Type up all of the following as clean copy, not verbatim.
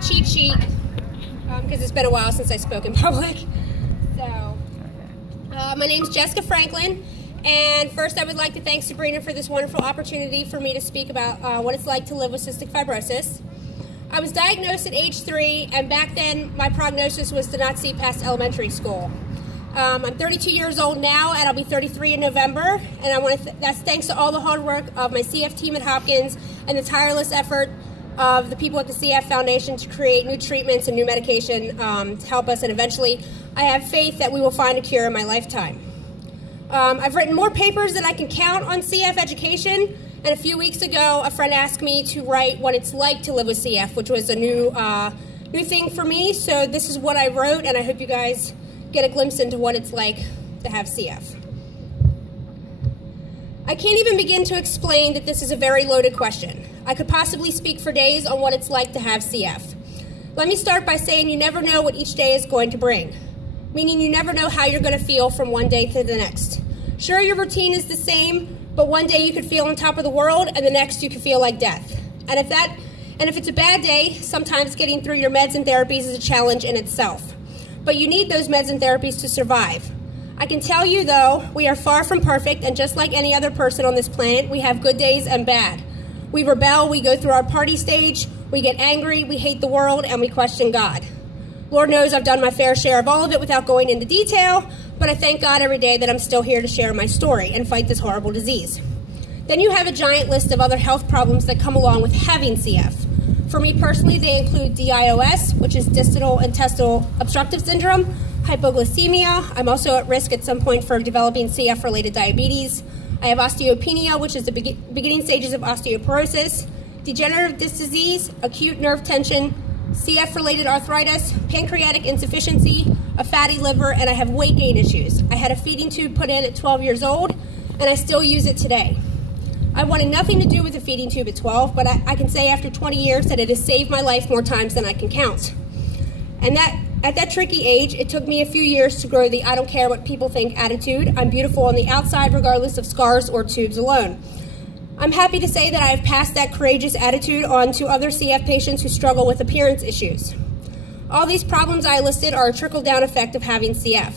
a cheat sheet because it's been a while since I spoke in public. So, my name's Jessica Franklin, and first I would like to thank Sabrina for this wonderful opportunity for me to speak about what it's like to live with cystic fibrosis. I was diagnosed at age 3, and back then my prognosis was to not see past elementary school. I'm 32 years old now, and I'll be 33 in November, and that's thanks to all the hard work of my CF team at Hopkins and the tireless effort of the people at the CF Foundation to create new treatments and new medication to help us, and eventually I have faith that we will find a cure in my lifetime. I've written more papers than I can count on CF education, and a few weeks ago a friend asked me to write what it's like to live with CF, which was a new thing for me, so this is what I wrote, and I hope you guys get a glimpse into what it's like to have CF. I can't even begin to explain that this is a very loaded question. I could possibly speak for days on what it's like to have CF. Let me start by saying you never know what each day is going to bring, meaning you never know how you're going to feel from one day to the next. Sure, your routine is the same, but one day you could feel on top of the world, and the next you could feel like death. And if it's a bad day, sometimes getting through your meds and therapies is a challenge in itself. But you need those meds and therapies to survive. I can tell you, though, we are far from perfect, and just like any other person on this planet, we have good days and bad. We rebel, we go through our party stage, we get angry, we hate the world, and we question God. Lord knows I've done my fair share of all of it without going into detail, but I thank God every day that I'm still here to share my story and fight this horrible disease. Then you have a giant list of other health problems that come along with having CF. For me personally, they include DIOS, which is distal intestinal obstructive syndrome, hypoglycemia. I'm also at risk at some point for developing CF-related diabetes. I have osteopenia, which is the beginning stages of osteoporosis, degenerative disc disease, acute nerve tension, CF-related arthritis, pancreatic insufficiency, a fatty liver, and I have weight gain issues. I had a feeding tube put in at 12 years old, and I still use it today. I wanted nothing to do with the feeding tube at 12, but I can say after 20 years that it has saved my life more times than I can count. And at that tricky age, it took me a few years to grow the I don't care what people think attitude. I'm beautiful on the outside regardless of scars or tubes alone. I'm happy to say that I have passed that courageous attitude on to other CF patients who struggle with appearance issues. All these problems I listed are a trickle-down effect of having CF.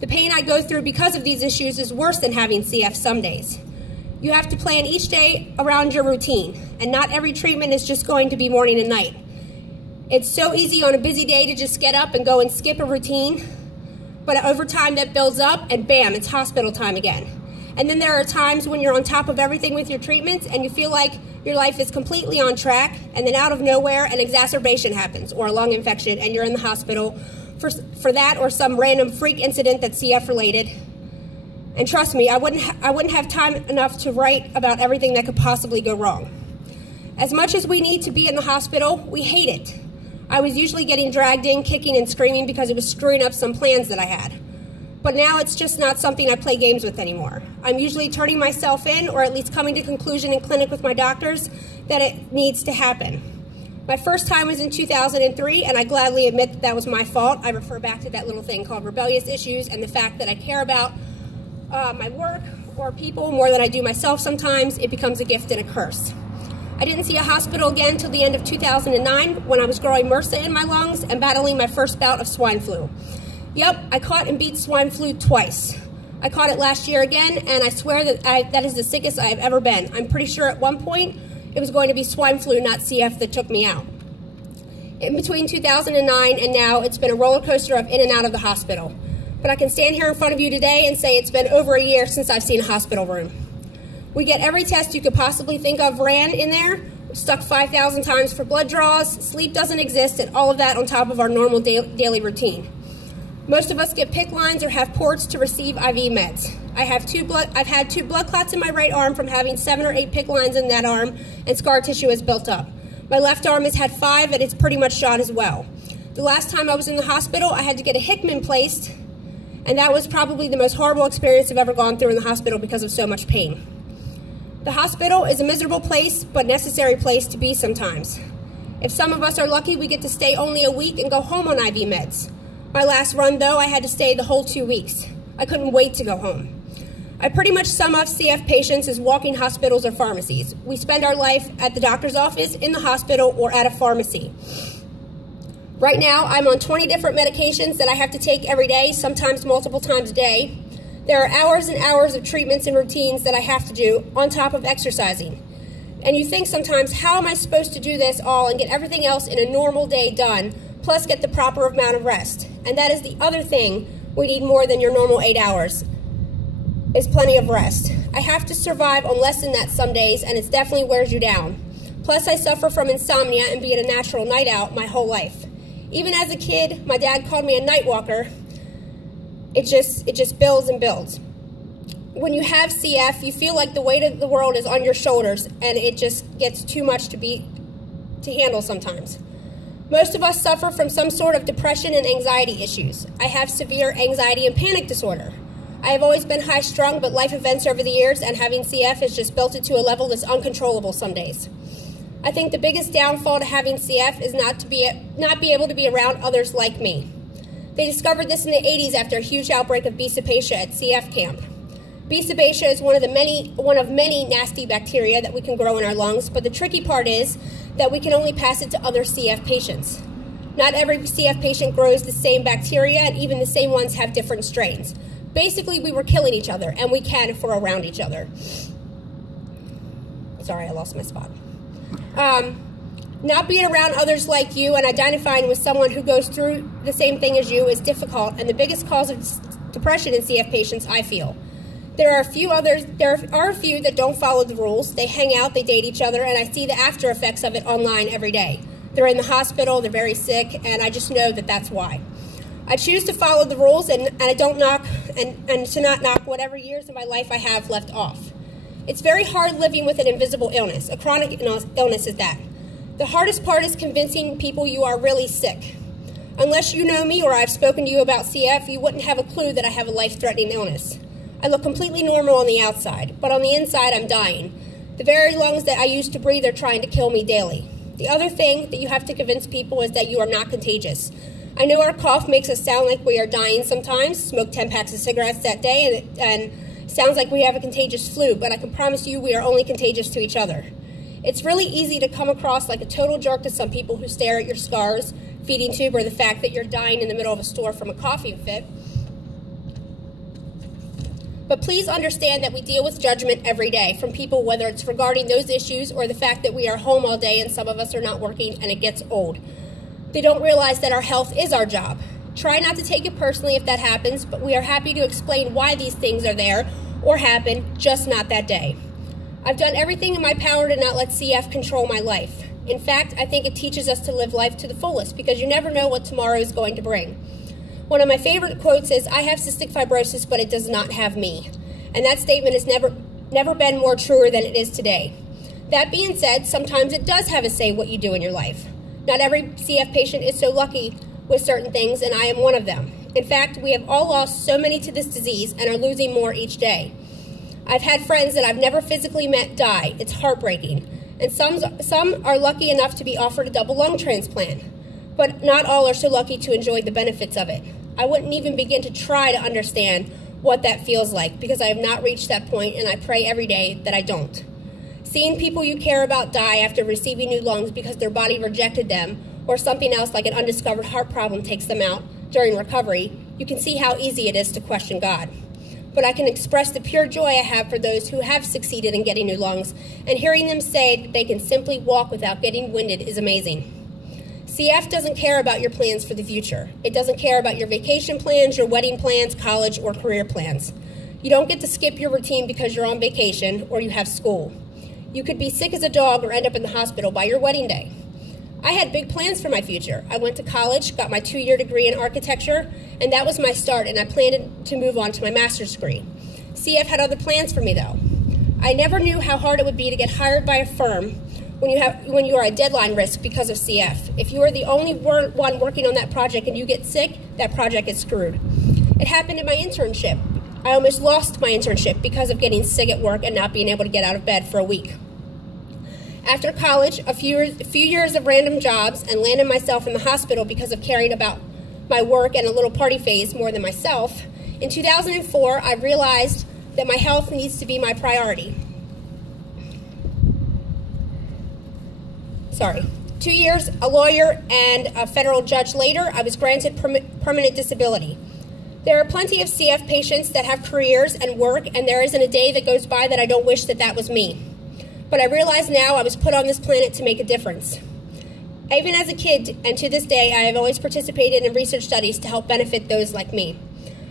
The pain I go through because of these issues is worse than having CF some days. You have to plan each day around your routine, and not every treatment is just going to be morning and night. It's so easy on a busy day to just get up and go and skip a routine, but over time that builds up, and bam, it's hospital time again. And then there are times when you're on top of everything with your treatments and you feel like your life is completely on track, and then out of nowhere an exacerbation happens or a lung infection, and you're in the hospital for that or some random freak incident that's CF related. And trust me, I wouldn't have time enough to write about everything that could possibly go wrong. As much as we need to be in the hospital, we hate it. I was usually getting dragged in, kicking and screaming because it was screwing up some plans that I had. But now it's just not something I play games with anymore. I'm usually turning myself in, or at least coming to conclusion in clinic with my doctors that it needs to happen. My first time was in 2003, and I gladly admit that was my fault. I refer back to that little thing called rebellious issues and the fact that I care about my work or people more than I do myself sometimes. It becomes a gift and a curse. I didn't see a hospital again until the end of 2009 when I was growing MRSA in my lungs and battling my first bout of swine flu. Yep, I caught and beat swine flu twice. I caught it last year again, and I swear that that is the sickest I have ever been. I'm pretty sure at one point it was going to be swine flu, not CF, that took me out. In between 2009 and now, it's been a roller coaster of in and out of the hospital. But I can stand here in front of you today and say it's been over a year since I've seen a hospital room. We get every test you could possibly think of ran in there, stuck 5,000 times for blood draws, sleep doesn't exist, and all of that on top of our normal daily routine. Most of us get PICC lines or have ports to receive IV meds. I've had 2 blood clots in my right arm from having 7 or 8 PICC lines in that arm, and scar tissue has built up. My left arm has had 5, and it's pretty much shot as well. The last time I was in the hospital, I had to get a Hickman placed, and that was probably the most horrible experience I've ever gone through in the hospital because of so much pain. The hospital is a miserable place, but necessary place to be sometimes. If some of us are lucky, we get to stay only a week and go home on IV meds. My last run, though, I had to stay the whole 2 weeks. I couldn't wait to go home. I pretty much sum up CF patients as walking hospitals or pharmacies. We spend our life at the doctor's office, in the hospital, or at a pharmacy. Right now, I'm on 20 different medications that I have to take every day, sometimes multiple times a day. There are hours and hours of treatments and routines that I have to do on top of exercising. And you think sometimes, how am I supposed to do this all and get everything else in a normal day done, plus get the proper amount of rest? And that is the other thing we need more than your normal 8 hours, is plenty of rest. I have to survive on less than that some days, and it definitely wears you down. Plus, I suffer from insomnia and being a natural night out my whole life. Even as a kid, my dad called me a night walker. It just builds and builds. When you have CF, you feel like the weight of the world is on your shoulders, and it just gets too much to handle sometimes. Most of us suffer from some sort of depression and anxiety issues. I have severe anxiety and panic disorder. I have always been high-strung, but life events over the years and having CF has just built it to a level that's uncontrollable some days. I think the biggest downfall to having CF is not be able to be around others like me. They discovered this in the 80s after a huge outbreak of B. cepacia at CF camp. B. cepacia is one of many nasty bacteria that we can grow in our lungs, but the tricky part is that we can only pass it to other CF patients. Not every CF patient grows the same bacteria, and even the same ones have different strains. Basically, we were killing each other, and we can if we're around each other. Sorry, I lost my spot. Not being around others like you and identifying with someone who goes through the same thing as you is difficult, and the biggest cause of depression in CF patients, I feel. There are a few that don't follow the rules. They hang out, they date each other, and I see the after effects of it online every day. They're in the hospital, they're very sick, and I just know that that's why. I choose to follow the rules, and I don't knock, and to not knock whatever years of my life I have left off. It's very hard living with an invisible illness. A chronic illness is that. The hardest part is convincing people you are really sick. Unless you know me or I've spoken to you about CF, you wouldn't have a clue that I have a life-threatening illness. I look completely normal on the outside, but on the inside I'm dying. The very lungs that I used to breathe are trying to kill me daily. The other thing that you have to convince people is that you are not contagious. I know our cough makes us sound like we are dying sometimes, smoke 10 packs of cigarettes that day, and sounds like we have a contagious flu, but I can promise you we are only contagious to each other. It's really easy to come across like a total jerk to some people who stare at your scars, feeding tube, or the fact that you're dying in the middle of a store from a coughing fit. But please understand that we deal with judgment every day from people, whether it's regarding those issues or the fact that we are home all day and some of us are not working and it gets old. They don't realize that our health is our job. Try not to take it personally if that happens, but we are happy to explain why these things are there or happen, just not that day. I've done everything in my power to not let CF control my life. In fact, I think it teaches us to live life to the fullest because you never know what tomorrow is going to bring. One of my favorite quotes is, "I have cystic fibrosis, but it does not have me." And that statement has never been more truer than it is today. That being said, sometimes it does have a say what you do in your life. Not every CF patient is so lucky with certain things, and I am one of them. In fact, we have all lost so many to this disease and are losing more each day. I've had friends that I've never physically met die. It's heartbreaking. And some are lucky enough to be offered a double lung transplant. But not all are so lucky to enjoy the benefits of it. I wouldn't even begin to try to understand what that feels like because I have not reached that point, and I pray every day that I don't. Seeing people you care about die after receiving new lungs because their body rejected them or something else like an undiscovered heart problem takes them out during recovery, you can see how easy it is to question God. But I can express the pure joy I have for those who have succeeded in getting new lungs, and hearing them say that they can simply walk without getting winded is amazing. CF doesn't care about your plans for the future. It doesn't care about your vacation plans, your wedding plans, college, or career plans. You don't get to skip your routine because you're on vacation or you have school. You could be sick as a dog or end up in the hospital by your wedding day. I had big plans for my future. I went to college, got my 2-year degree in architecture, and that was my start, and I planned to move on to my master's degree. CF had other plans for me, though. I never knew how hard it would be to get hired by a firm when you are a deadline risk because of CF. If you are the only one working on that project and you get sick, that project is screwed. It happened in my internship. I almost lost my internship because of getting sick at work and not being able to get out of bed for a week. After college, a few years of random jobs, and landed myself in the hospital because of caring about my work and a little party phase more than myself, in 2004, I realized that my health needs to be my priority. 2 years, a lawyer, and a federal judge later, I was granted permanent disability. There are plenty of CF patients that have careers and work, and there isn't a day that goes by that I don't wish that that was me. But I realize now I was put on this planet to make a difference. Even as a kid, and to this day, I have always participated in research studies to help benefit those like me.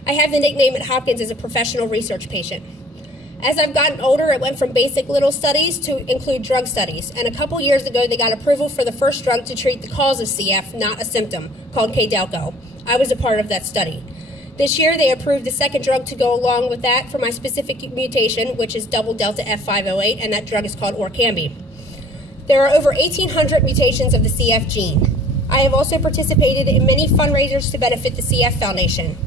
I have the nickname at Hopkins as a professional research patient. As I've gotten older, it went from basic little studies to include drug studies, and a couple years ago, they got approval for the first drug to treat the cause of CF, not a symptom, called K-Delco. I was a part of that study. This year, they approved the second drug to go along with that for my specific mutation, which is double delta F508, and that drug is called Orkambi. There are over 1,800 mutations of the CF gene. I have also participated in many fundraisers to benefit the CF Foundation.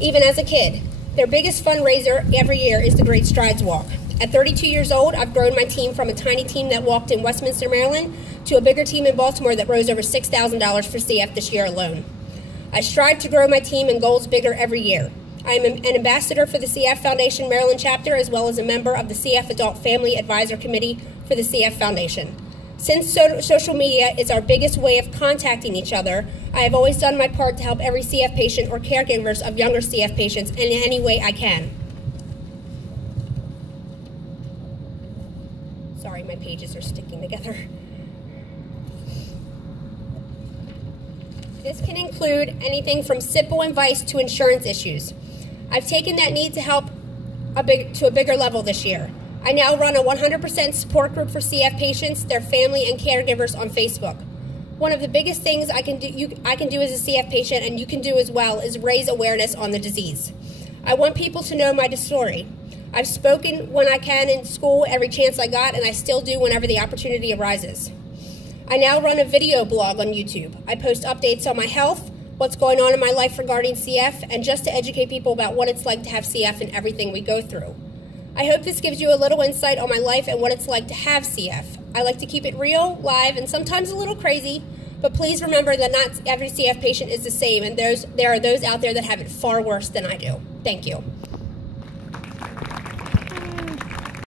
Even as a kid, their biggest fundraiser every year is the Great Strides Walk. At 32 years old, I've grown my team from a tiny team that walked in Westminster, Maryland, to a bigger team in Baltimore that rose over $6,000 for CF this year alone. I strive to grow my team and goals bigger every year. I am an ambassador for the CF Foundation Maryland chapter, as well as a member of the CF Adult Family Advisor Committee for the CF Foundation. Since social media is our biggest way of contacting each other, I have always done my part to help every CF patient or caregivers of younger CF patients in any way I can. Sorry, my pages are sticking together. This can include anything from simple advice to insurance issues. I've taken that need to help to a bigger level this year. I now run a 100% support group for CF patients, their family, and caregivers on Facebook. One of the biggest things I can do as a CF patient, and you can do as well, is raise awareness on the disease. I want people to know my story. I've spoken when I can in school every chance I got, and I still do whenever the opportunity arises. I now run a video blog on YouTube. I post updates on my health, what's going on in my life regarding CF, and just to educate people about what it's like to have CF and everything we go through. I hope this gives you a little insight on my life and what it's like to have CF. I like to keep it real, live, and sometimes a little crazy, but please remember that not every CF patient is the same, and there are those out there that have it far worse than I do. Thank you.